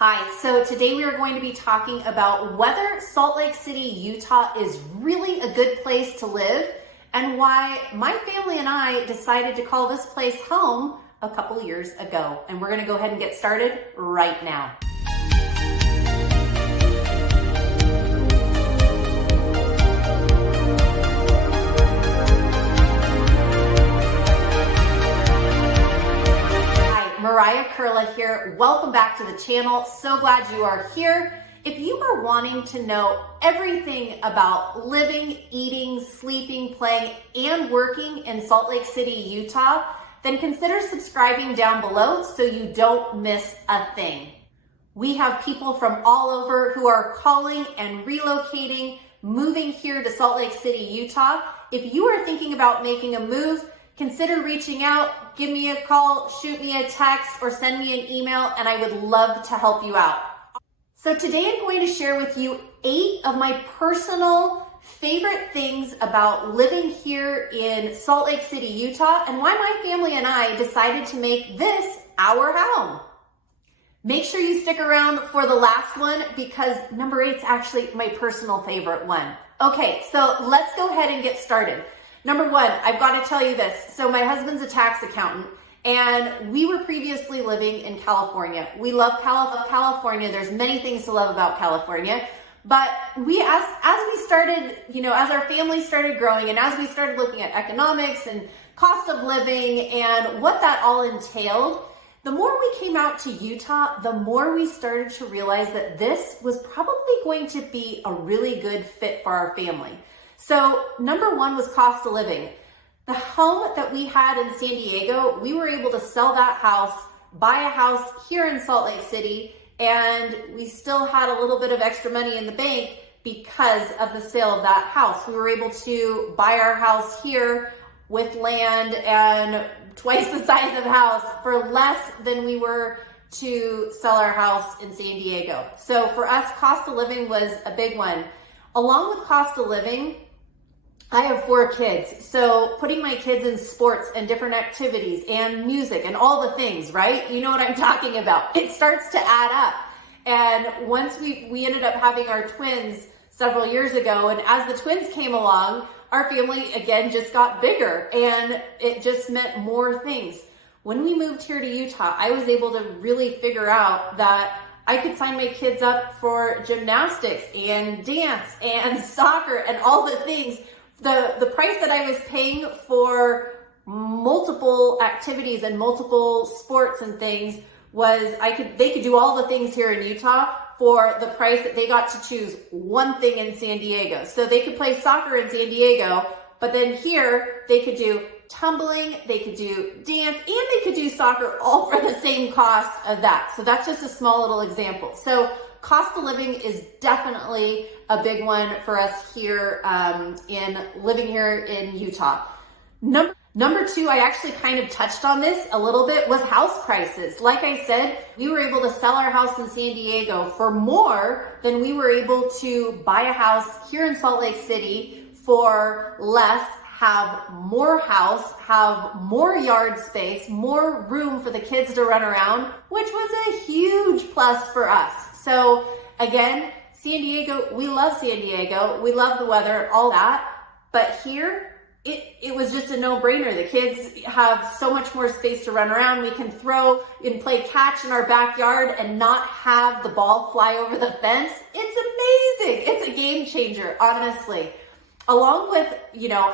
Hi, so today we are going to be talking about whether Salt Lake City, Utah is really a good place to live and why my family and I decided to call this place home a couple years ago. And we're going to go ahead and get started right now. Mariah Koehle here. Welcome back to the channel. So glad you are here. If you are wanting to know everything about living, eating, sleeping, playing, and working in Salt Lake City, Utah, then consider subscribing down below so you don't miss a thing. We have people from all over who are calling and relocating, moving here to Salt Lake City, Utah. If you are thinking about making a move, consider reaching out, give me a call, shoot me a text, or send me an email, and I would love to help you out. So today I'm going to share with you 8 of my personal favorite things about living here in Salt Lake City, Utah, and why my family and I decided to make this our home. Make sure you stick around for the last one because number 8 is actually my personal favorite one. Okay, so let's go ahead and get started. Number 1, I've got to tell you this. So my husband's a tax accountant and we were previously living in California. We love California. There's many things to love about California. But as we started, as our family started growing and as we started looking at economics and cost of living and what that all entailed, the more we came out to Utah, the more we started to realize that this was probably going to be a really good fit for our family. So number 1 was cost of living. The home that we had in San Diego, we were able to sell that house, buy a house here in Salt Lake City, and we still had a little bit of extra money in the bank because of the sale of that house. We were able to buy our house here with land and twice the size of house for less than we were to sell our house in San Diego. So for us, cost of living was a big one. Along with cost of living, I have 4 kids, so putting my kids in sports and different activities and music and all the things, right? You know what I'm talking about. It starts to add up. And once we ended up having our twins several years ago, and as the twins came along, our family again just got bigger and it just meant more things. When we moved here to Utah, I was able to really figure out that I could sign my kids up for gymnastics and dance and soccer and all the things. The price that I was paying for multiple activities and multiple sports and things was they could do all the things here in Utah for the price that they got to choose one thing in San Diego. So they could play soccer in San Diego, but then here they could do tumbling, they could do dance, and they could do soccer all for the same cost of that. So that's just a small little example. So cost of living is definitely a big one for us here in living here in Utah. Number 2, I actually kind of touched on this a little bit, was house prices. Like I said, we were able to sell our house in San Diego for more than we were able to buy a house here in Salt Lake City for less, have more house, have more yard space, more room for the kids to run around, which was a huge plus for us. So again, San Diego, we love San Diego. We love the weather, all that. But here, it was just a no-brainer. The kids have so much more space to run around. We can throw and play catch in our backyard and not have the ball fly over the fence. It's amazing. It's a game changer, honestly. Along with,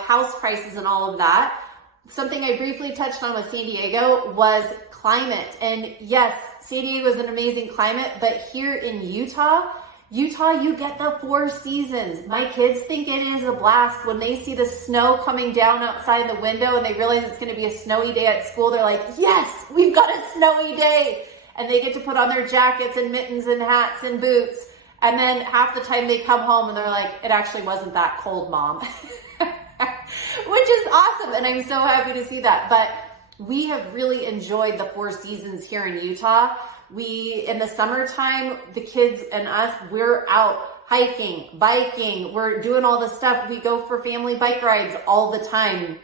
house prices and all of that, something I briefly touched on with San Diego was climate. And yes, San Diego is an amazing climate, but here in Utah, you get the 4 seasons. My kids think it is a blast when they see the snow coming down outside the window and they realize it's going to be a snowy day at school. They're like, yes, we've got a snowy day. And they get to put on their jackets and mittens and hats and boots. And then half the time they come home and they're like, it actually wasn't that cold, Mom. Which is awesome. And I'm so happy to see that. But we have really enjoyed the 4 seasons here in Utah. In the summertime, the kids and us, we're out hiking, biking, we're doing all the stuff. We go for family bike rides all the time.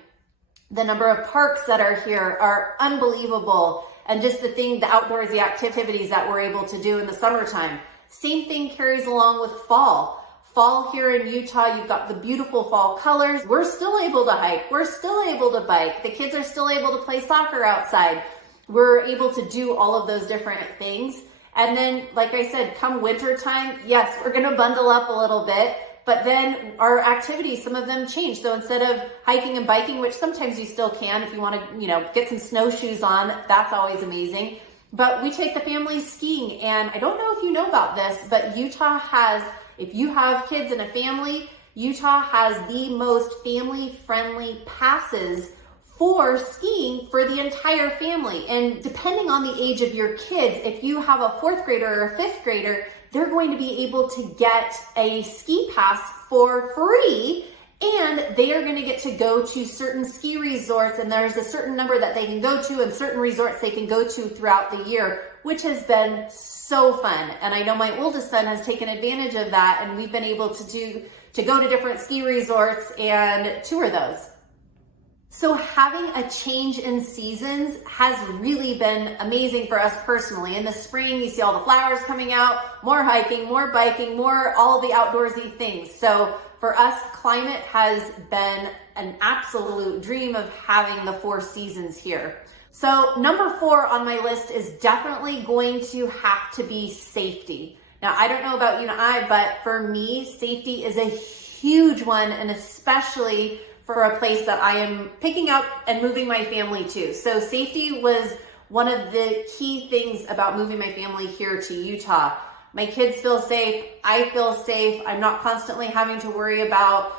The number of parks that are here are unbelievable. and just the outdoorsy activities that we're able to do in the summertime. Same thing carries along with fall. Fall here in Utah, you've got the beautiful fall colors. We're still able to hike. We're still able to bike. The kids are still able to play soccer outside. We're able to do all of those different things. And then, like I said, come winter time, yes, we're going to bundle up a little bit, but then our activities, some of them change. So instead of hiking and biking, which sometimes you still can if you want to, get some snowshoes on, that's always amazing. But we take the family skiing, and I don't know if you know about this, but Utah has, if you have kids in a family, Utah has the most family-friendly passes for skiing for the entire family. And depending on the age of your kids, if you have a 4th grader or a 5th grader, they're going to be able to get a ski pass for free, and they are going to get to go to certain ski resorts, and there's a certain number that they can go to and certain resorts they can go to throughout the year, which has been so fun. And I know my oldest son has taken advantage of that, and we've been able to go to different ski resorts and tour those. So having a change in seasons has really been amazing for us personally. In the spring, you see all the flowers coming out, more hiking, more biking, more all the outdoorsy things. So for us, climate has been an absolute dream of having the 4 seasons here. So number 4 on my list is definitely going to have to be safety. Now, I don't know about you and I, but for me, safety is a huge one, and especially for a place that I am picking up and moving my family to. So safety was one of the key things about moving my family here to Utah. My kids feel safe. I feel safe. I'm not constantly having to worry about,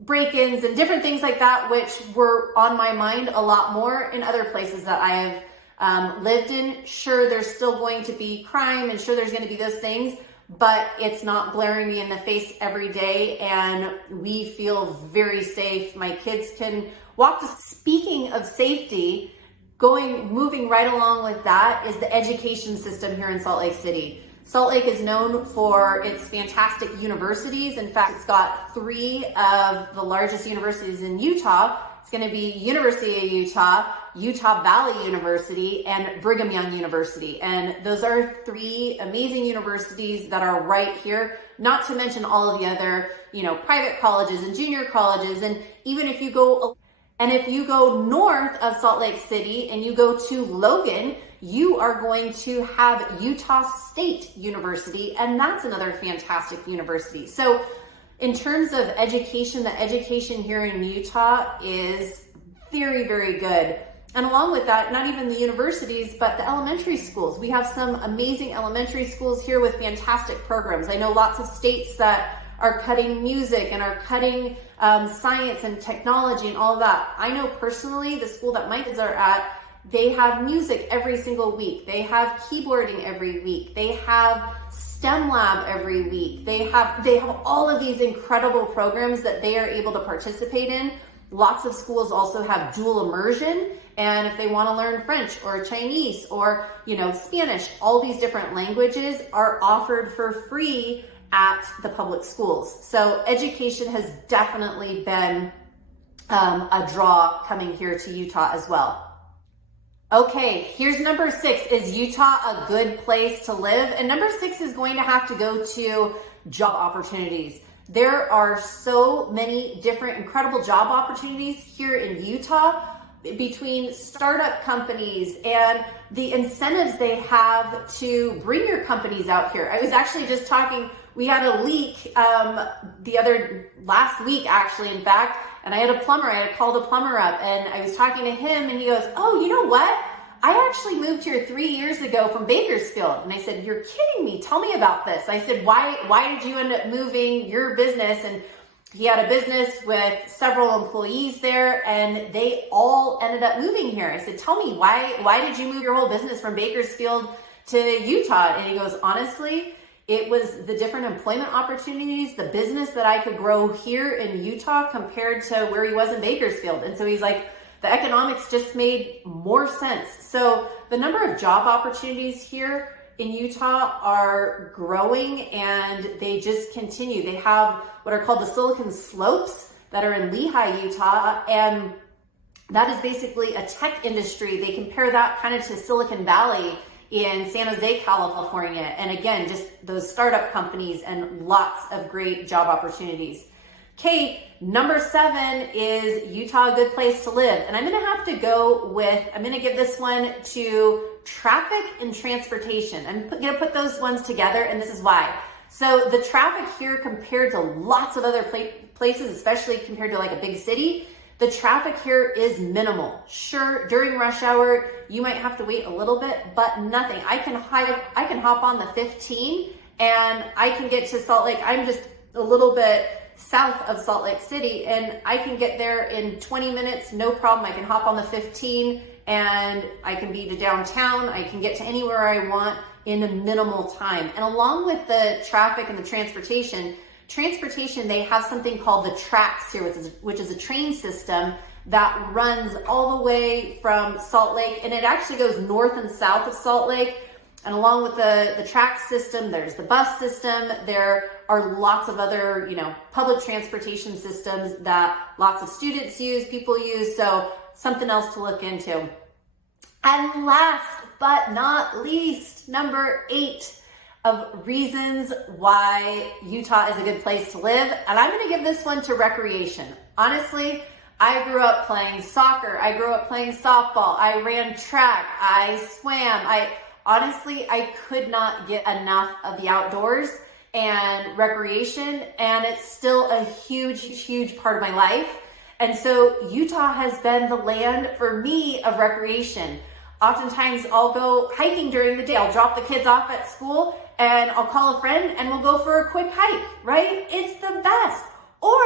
break-ins and different things like that, which were on my mind a lot more in other places that I have lived in. Sure, there's still going to be crime, and sure, there's going to be those things, but it's not glaring me in the face every day, and we feel very safe. My kids can walk to. Speaking of safety, moving right along with that is the education system here in Salt Lake City. Salt Lake is known for its fantastic universities. In fact, it's got 3 of the largest universities in Utah. It's going to be University of Utah, Utah Valley University, and Brigham Young University. And those are 3 amazing universities that are right here, not to mention all of the other, private colleges and junior colleges. And even if you go north of Salt Lake City and you go to Logan, you are going to have Utah State University, and that's another fantastic university. So in terms of education, the education here in Utah is very, very good. And along with that, not even the universities, but the elementary schools. We have some amazing elementary schools here with fantastic programs. I know lots of states that are cutting music and are cutting science and technology and all of that. I know personally, the school that my kids are at, they have music every single week. They have keyboarding every week. They have STEM lab every week. They have all of these incredible programs that they are able to participate in. Lots of schools also have dual immersion. And if they want to learn French or Chinese or, Spanish, all these different languages are offered for free at the public schools. So education has definitely been a draw coming here to Utah as well. Okay, here's number 6. Is Utah a good place to live? And number 6 is going to have to go to job opportunities. There are so many different incredible job opportunities here in Utah between startup companies and the incentives they have to bring your companies out here. I was actually just talking, we had a leak last week actually, in fact, and I had called a plumber up, and I was talking to him, and he goes, "Oh, you know what? I actually moved here 3 years ago from Bakersfield." And I said, "You're kidding me. Tell me about this." I said, why did you end up moving your business? And he had a business with several employees there, and they all ended up moving here. I said, "Tell me, why did you move your whole business from Bakersfield to Utah?" And he goes, "Honestly, it was the different employment opportunities, the business that I could grow here in Utah compared to where he was in Bakersfield." And so he's like, the economics just made more sense. So the number of job opportunities here in Utah are growing, and they just continue. They have what are called the Silicon Slopes that are in Lehi, Utah, and That is basically a tech industry. They compare that kind of to Silicon Valley in San Jose, California. And again, just those startup companies and lots of great job opportunities. Okay, number 7 is Utah a good place to live? And I'm gonna have to go with, I'm gonna give this one to traffic and transportation. I'm gonna put those ones together, and this is why. So the traffic here compared to lots of other places, especially compared to like a big city, the traffic here is minimal. Sure, during rush hour, you might have to wait a little bit, but nothing. I can hop on the 15 and I can get to Salt Lake. I'm just a little bit south of Salt Lake City, and I can get there in 20 minutes, no problem. I can hop on the 15 and I can be to downtown. I can get to anywhere I want in a minimal time. And along with the traffic and the transportation, they have something called the tracks here, which is a train system that runs all the way from Salt Lake, and it actually goes north and south of Salt Lake. And along with the track system, there's the bus system. There are lots of other, public transportation systems that lots of students use, people use. So something else to look into. And last but not least, number 8 of reasons why Utah is a good place to live. And I'm gonna give this one to recreation. Honestly, I grew up playing soccer. I grew up playing softball. I ran track. I swam. I could not get enough of the outdoors and recreation. And it's still a huge, huge part of my life. And so Utah has been the land for me of recreation. Oftentimes I'll go hiking during the day. I'll drop the kids off at school and I'll call a friend and we'll go for a quick hike, right? It's the best. Or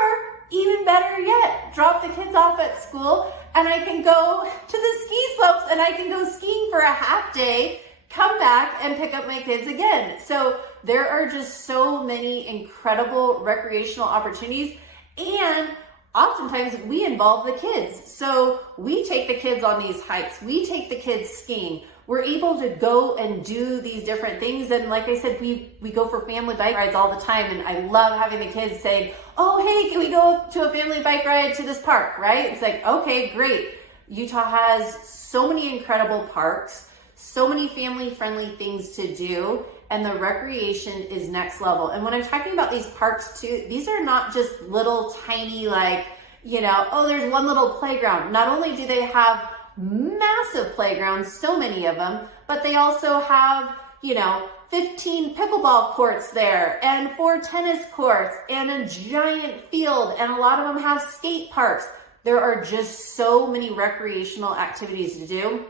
even better yet, drop the kids off at school and I can go to the ski slopes and I can go skiing for a half day, come back and pick up my kids again. So there are just so many incredible recreational opportunities, and oftentimes we involve the kids. So we take the kids on these hikes. We take the kids skiing. We're able to go and do these different things. And like I said, we go for family bike rides all the time. And I love having the kids say, oh, hey, can we go to a family bike ride to this park, right? It's like, okay, great. Utah has so many incredible parks, so many family-friendly things to do, and the recreation is next level. And when I'm talking about these parks too, these are not just little tiny there's one little playground. Not only do they have massive playgrounds, so many of them, but they also have, 15 pickleball courts there and 4 tennis courts and a giant field, and a lot of them have skate parks. There are just so many recreational activities to do.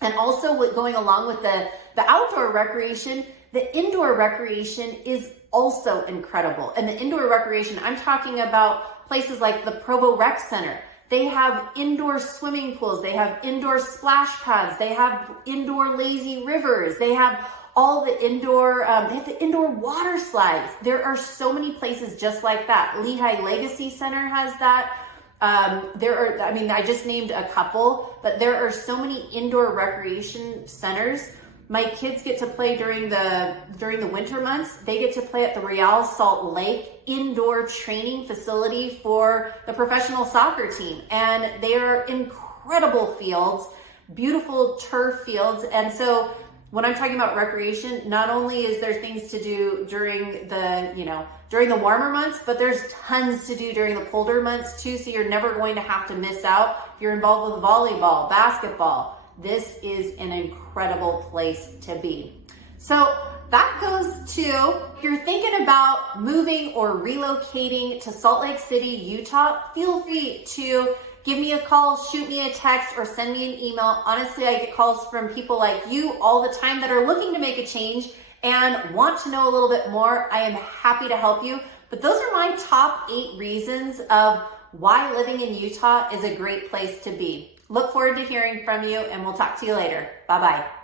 And also going along with the outdoor recreation, the indoor recreation is also incredible. And the indoor recreation, I'm talking about places like the Provo Rec Center. They have indoor swimming pools. They have indoor splash pads. They have indoor lazy rivers. They have all the indoor, they have the indoor water slides. There are so many places just like that. Lehigh Legacy Center has that. I just named a couple, but there are so many indoor recreation centers. My kids get to play during the winter months. They get to play at the Real Salt Lake indoor training facility for the professional soccer team. And they are incredible fields, beautiful turf fields. And so when I'm talking about recreation, not only is there things to do during the warmer months, but there's tons to do during the colder months too. So you're never going to have to miss out. If you're involved with volleyball, basketball, this is an incredible place to be. So that goes to, if you're thinking about moving or relocating to Salt Lake City, Utah, feel free to give me a call, shoot me a text, or send me an email. Honestly, I get calls from people like you all the time that are looking to make a change and want to know a little bit more. I am happy to help you. But those are my top 8 reasons of why living in Utah is a great place to be. Look forward to hearing from you, and we'll talk to you later. Bye-bye.